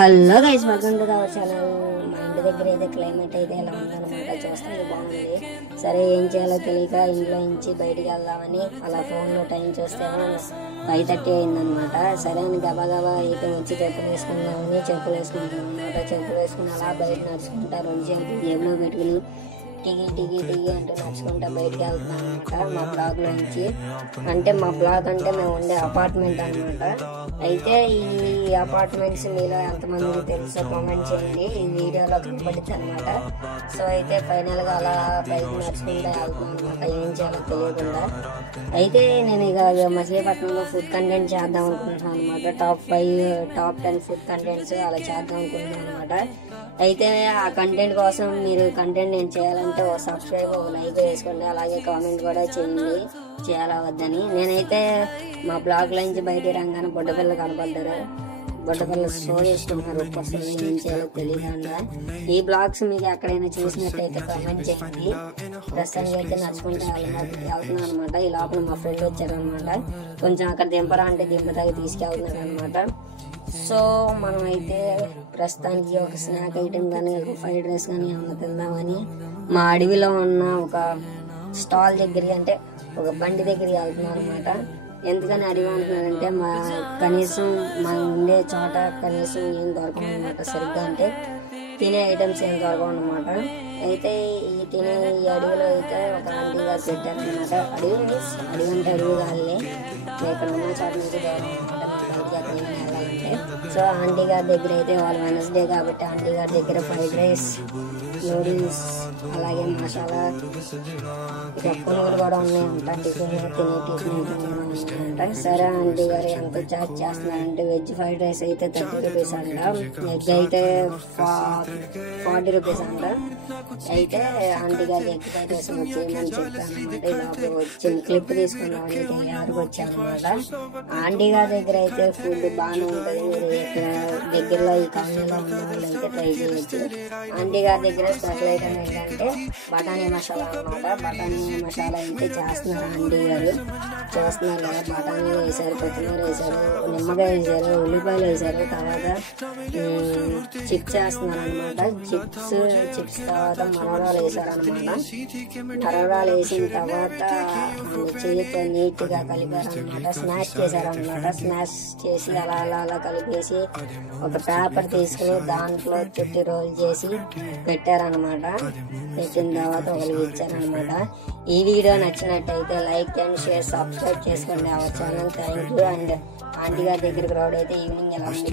Hello guys, welcome to our channel. మా ఇంటి దగ్గర అయితే క్లైమేట్ అయితే ఎలా ఉందన్నమాట. చూస్తే బాగుంది. సరే ఏం చేయాలో తెలియక ఇంట్లో నుంచి బయటికి వెళ్దామని అలా ఫోన్లో టైం చూస్తేమో 5:30 అయిందనమాట. సరే అని గబా అయితే వచ్చి చెప్పులు వేసుకుందామని చెప్పులు వేసుకుంటున్నాం అనమాట. చెప్పులు వేసుకుని అలా బయట నడుచుకుంటా 2 చేతులు జేబులో పెట్టుకుని టిగి అంటూ నడుచుకుంటా బయటికి వెళ్తున్నాం అనమాట. మా బ్లాక్ నుంచి మా బ్లాక్ అంటే మేము ఉండే అపార్ట్మెంట్ అనమాట. అయితే ఈ అపార్ట్మెంట్స్ మీలో ఎంతమందికి తెలుసో కామెంట్ చేయండి. ఈ వీడియోలో కనపడుతుంది అనమాట. సో అయితే ఫైనల్గా అలా బయట నడుచుకుంటా వెళ్తున్నాం అనమాట, ఏం చేయాలో తెలియకుండా. అయితే నేను ఇక మచిలీపట్నంలో ఫుడ్ కంటెంట్ చేద్దాం అనుకుంటున్నాను అనమాట. టాప్ 10 ఫుడ్ కంటెంట్స్ అలా చేద్దాం అనుకుంటున్నాను అనమాట. అయితే ఆ కంటెంట్ కోసం మీరు కంటెంట్ నేను చేయాలంటే ఒక సబ్స్క్రైబ్, ఒక లైక్ వేసుకోండి. అలాగే కామెంట్ కూడా చేయండి చేయాలా వద్దని. నేనైతే మా బ్లాగ్ నుంచి బయటికి రంగానే బుడ్డపిల్ల కనపడ్డారు. బుడ్డపిల్ల షో చేసుకుంటున్నారు. ఒక్కొక్కసారి ఏం చేయాలో తెలియకుండా. ఈ బ్లాగ్స్ మీకు ఎక్కడైనా చూసినట్టయితే కామెంట్ చేయండి. ప్రస్తుతానికి అయితే నడుచుకుంటూ వెళ్తున్నాను అనమాట. ఈ లోపల మా ఫ్రెండ్ వచ్చారనమాట. కొంచెం అక్కడ దింపరా అంటే దింపదాకా తీసుకెళ్తున్నారు అనమాట. సో మనం అయితే ప్రస్తుతానికి ఒక స్నాక్ ఐటెం కానీ ఒక ఫ్రైడ్ రైస్ కానీ ఏమన్నా తిందామని మా అడవిలో ఉన్న ఒక స్టాల్ దగ్గరికి, అంటే ఒక బండి దగ్గరికి వెళ్తున్నాం అనమాట. ఎందుకని అడవి అంటున్నానంటే కనీసం మా ఉండే చోట కనీసం ఏం దొరకవు అనమాట. సరిగ్గా అంటే తినే ఐటమ్స్ ఏం దొరకవు అనమాట. అయితే ఈ తినే ఈ అడవిలో అయితే ఒక ఆంటీ గారు పెట్టారనమాట. అడవి అంటే అడవి కాదులే, ఇక్కడ ఉన్న చోట నుంచి దూరం అనమాట. వెళ్ళాలంటే సో ఆంటీ గారి దగ్గర అయితే వాళ్ళు వెనస్డే కాబట్టి ఆంటీ గారి దగ్గర ఫ్రైడ్ రైస్, నూడిల్స్, అలాగే మసాలా, ఇక పునుగులు కూడా ఉన్నాయంట. టిఫిన్ ఉన్నాయంట. సరే ఆంటీ గారు ఎంత చార్జ్ చేస్తున్నారంటే వెజ్ ఫ్రైడ్ రైస్ అయితే 30 రూపీస్ అంట, వెజ్ అయితే 40 రూపీస్ అంట. అయితే ఆంటీ గారి ఎగ్ ఫ్రైడ్ రైస్ వచ్చేయమని చెప్పాను అనమాట. ఇలా వచ్చింది క్లిప్ తీసుకున్నామని ఎవరికి వచ్చానమాట. ఆంటీ గారి దగ్గర అయితే ఫుడ్ బాగానే ఉంటుంది. మీరు ఇక్కడ దగ్గరలో ఈ కాలనీలో ఉన్న వాళ్ళు అయితే ట్రై చేయొచ్చు. ఆంటీ గారి దగ్గర స్పెషల్ ఐటమ్ ఏంటంటే బఠానీ మసాలా అనమాట. బఠానీ మసాలా అయితే చేస్తున్నారు ఆంటీ గారు. చేస్తున్నారు కదా, బఠానీలు వేసారు, కొత్తిమీర వేసారు, నిమ్మకాయ వేసారు, ఉల్లిపాయలు వేసారు, తర్వాత చిప్స్ వేస్తున్నారు అనమాట. చిప్స్ తర్వాత మరవరాలు వేసారు అనమాట. మరవరాలు వేసిన తర్వాత చేతితో నీట్ గా కలిపారు అనమాట. స్మాష్ చేశారనమాట. స్మాష్ చేసి అలా కలిపేసి ఒక పేపర్ తీసుకుని దాంట్లో చుట్టి రోల్ చేసి పెట్టారనమాట. పెట్టిన తర్వాత ఒకరికి ఇచ్చారనమాట. ఈ వీడియో నచ్చినట్టయితే లైక్ అండ్ షేర్, సబ్స్క్రైబ్ చేసుకోండి our channel. Thank you. And aunty గారి దగ్గరికి రావడం అయితే ఈవినింగ్ ఎలా ఉంది.